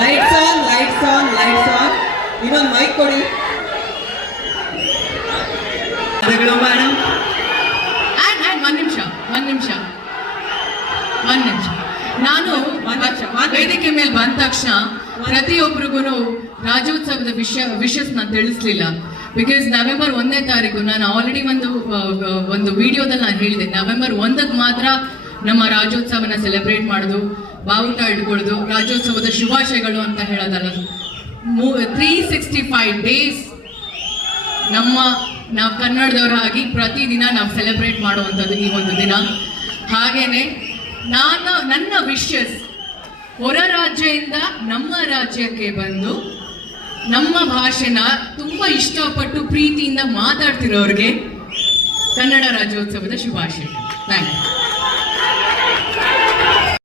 Lights on lights on lights on ಇನ್ನೊಂದು mic ಕೊಡಿ. Madam ಒಂದ್ ನಿಮಿಷ ಒಂದು ನಿಮಿಷ. ಒಂದು ನಿಮಿಷ. ನಾನು ವೇದಿಕೆ ಮೇಲೆ ಬಂದ ತಕ್ಷಣ ಪ್ರತಿಯೊಬ್ಬರಿಗೂ ರಾಜ್ಯೋತ್ಸವದ ವಿಷಯ ವಿಷಸ್ ನಾನು ತಿಳಿಸ್ಲಿಲ್ಲ. ಬಿಕಾಸ್ ನವೆಂಬರ್ ಒಂದನೇ ತಾರೀಕು ನಾನು ಆಲ್ರೆಡಿ ಒಂದು ಒಂದು ವಿಡಿಯೋದಲ್ಲಿ ನಾನು ಹೇಳಿದೆ. ನವೆಂಬರ್ ಒಂದಕ್ಕೆ ಮಾತ್ರ ನಮ್ಮ ರಾಜ್ಯೋತ್ಸವನ ಸೆಲೆಬ್ರೇಟ್ ಮಾಡೋದು, ಬಾವುಟ ಇಟ್ಕೊಳ್ಳೋದು ರಾಜ್ಯೋತ್ಸವದ ಶುಭಾಶಯಗಳು ಅಂತ ಹೇಳೋದಲ್ಲ. ತ್ರೀ ಸಿಕ್ಸ್ಟಿ ಫೈವ್ ಡೇಸ್ ನಮ್ಮ, ನಾವು ಕನ್ನಡದವರಾಗಿ ಪ್ರತಿದಿನ ನಾವು ಸೆಲೆಬ್ರೇಟ್ ಮಾಡುವಂಥದ್ದು ಈ ಒಂದು ದಿನ. ಹಾಗೇನೆ ನಾನು ನನ್ನ ವಿಶಸ್ ಹೊರ ರಾಜ್ಯದಿಂದ ನಮ್ಮ ರಾಜ್ಯಕ್ಕೆ ಬಂದು ನಮ್ಮ ಭಾಷೆನ ತುಂಬ ಇಷ್ಟಪಟ್ಟು ಪ್ರೀತಿಯಿಂದ ಮಾತಾಡ್ತಿರೋರಿಗೆ ಕನ್ನಡ ರಾಜ್ಯೋತ್ಸವದ ಶುಭಾಶಯ ಥ್ಯಾಂಕ್ ಯು